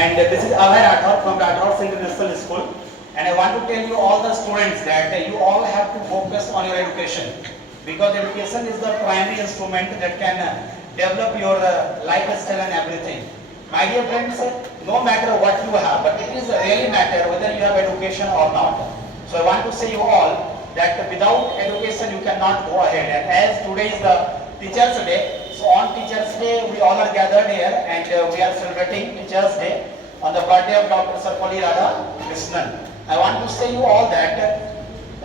And this is Abhay Rathod from Rathod International School. And I want to tell you all the students that you all have to focus on your education, because education is the primary instrument that can develop your lifestyle and everything. My dear friends, no matter what you have, but it is really matter whether you have education or not. So I want to say you all that without education you cannot go ahead. And as today is the Teachers Day, so on Teachers Day we all are gathered here and we are celebrating Teachers Day on the birthday of Dr. Sarvapalli Radhakrishnan. I want to say you all that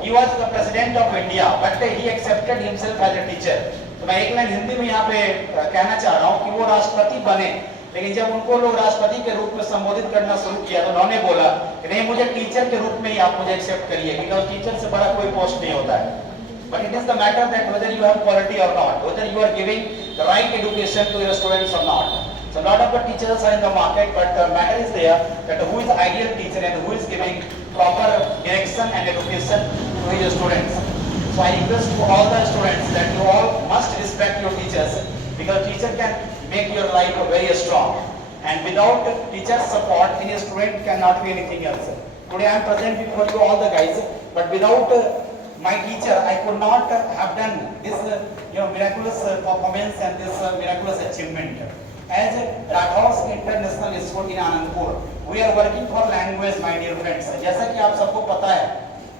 he was the President of India, but he accepted himself as a teacher. तो मैं एक line Hindi में यहाँ पे कहना चाह रहा हूँ कि वो राष्ट्रपति बने, लेकिन जब उनको लोग राष्ट्रपति के रूप में संबोधित करना शुरू किया तो उन्होंने बोला कि नहीं, मुझे टीचर के रूप में ही आप मुझे एक्सेप्ट करिए, बिकॉज टीचर से बड़ा कोई पोस्ट नहीं होता है. But it is the matter that whether you have quality or not, whether you are giving the right education to your students or not. So a lot of the teachers are in the market, but the matter is there that who is the ideal teacher and who is giving proper direction and education to his students. So I request to all the students that you all must respect your teachers, because teacher can make your life very strong. And without teacher support, any student cannot be anything else. Today I am present before you all the guys, but without my teacher, I could not have done this miraculous performance and this miraculous achievement. As Rathod International School in Anandpur, we are working for language, my dear friends. जैसा कि आप सबको पता है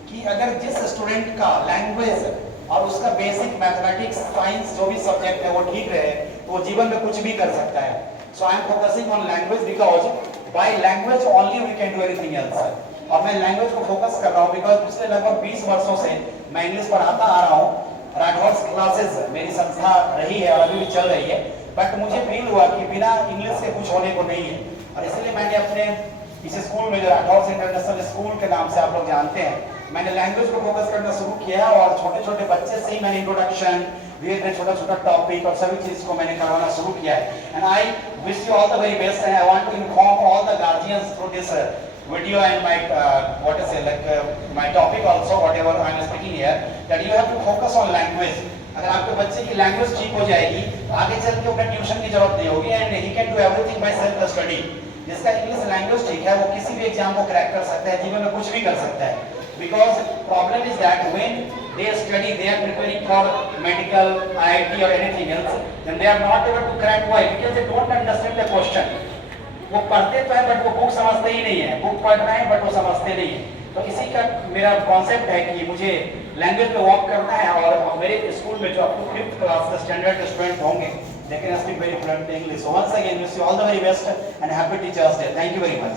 कि अगर जिस student का लैंग्वेज और उसका बेसिक मैथमेटिक्स, साइंस जो भी सब्जेक्ट है वो ठीक रहे तो वो जीवन में कुछ भी कर सकता है. So I am focusing on language because by language only we can do anything else. और मैं लैंग्वेज को फोकस कर रहा हूँ बिकॉज पिछले लगभग 20 वर्षों से मैं इंग्लिश पढ़ाता आ रहा हूँ. राठौड़ क्लासेस मेरी संस्था रही है और अभी भी चल रही है, बट मुझे फील हुआ कि बिना इंग्लिश के कुछ होने को नहीं है, और इसलिए मैंने अपने इस स्कूल में जो राठौड़ इंटरनेशनल स्कूल के नाम से आप लोग जानते हैं, मैंने लैंग्वेज को फोकस करना शुरू किया और छोटे छोटे बच्चे से ही मैंने इंट्रोडक्शन, धीरे धीरे छोटा छोटा टॉपिक और सभी चीज को मैंने करवाना शुरू किया है. And I wish you all the very best and I want to inform all the guardians through this video and my what is it my topic also whatever I am speaking here, that you have to focus on language. अगर आपके बच्चे की language ठीक हो जाएगी तो आगे चल के उन्हें ट्यूशन की जरूरत नहीं होगी and he can do everything by self study. जिसका इंग्लिश लैंग्वेज ठीक है वो किसी भी एग्जाम को क्रैक कर सकता है, जीवन में कुछ भी कर सकता है. Because problem is that when they study, they are preparing for medical, IIT or anything else, then they are not able to crack. Why? Because they don't understand the question. वो पढ़ते तो है बट वो book समझते ही नहीं है, book पढ़ रहे हैं बट वो समझते नहीं है. तो इसी का मेरा कॉन्सेप्ट है कि मुझे लैंग्वेज पे वर्क करना है और मेरे स्कूल में जो अप टू 5th क्लास के स्टैंडर्ड के स्टूडेंट होंगे they can speak very fluent English. So once again wish you all the very best and happy Teachers Day. Thank you very much.